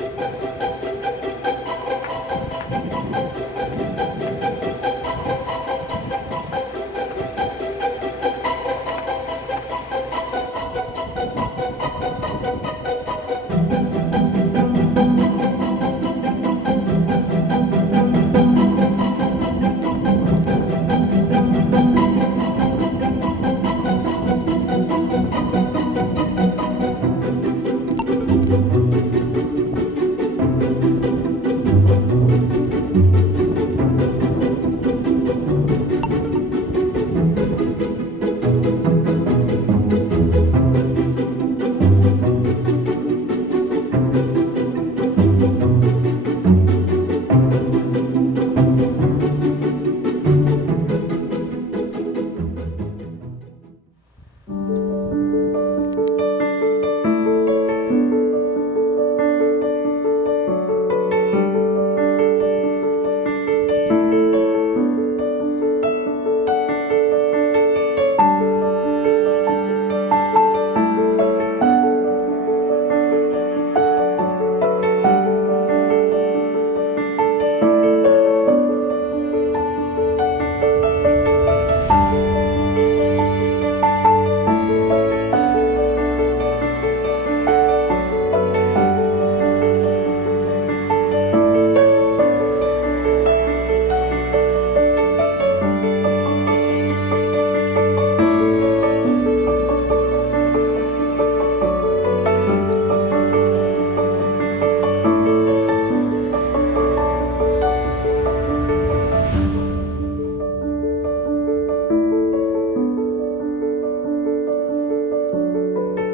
Thank you.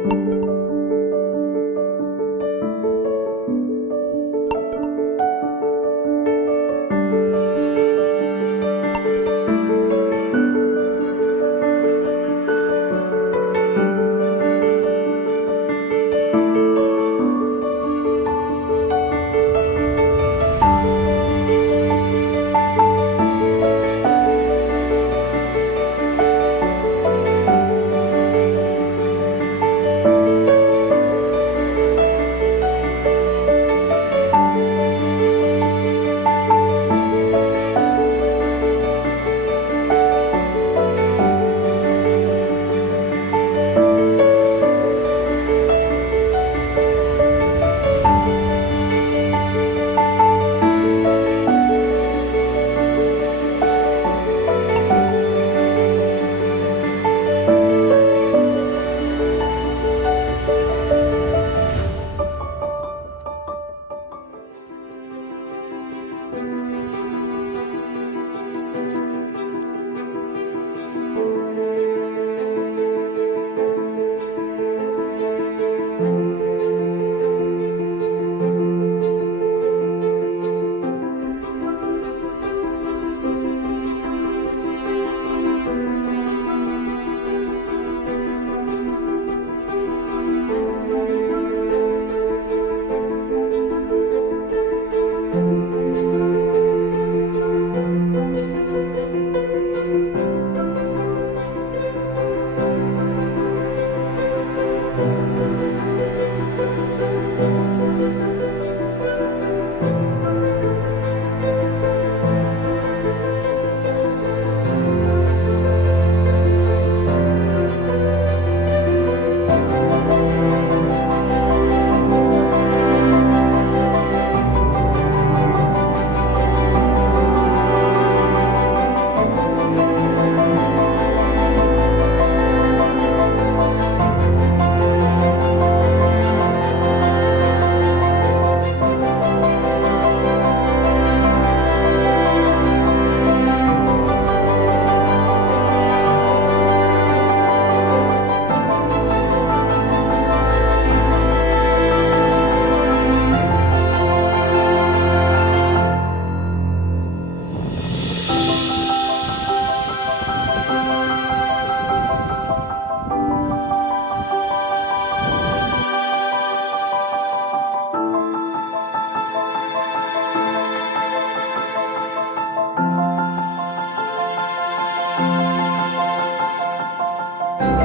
thank you thank you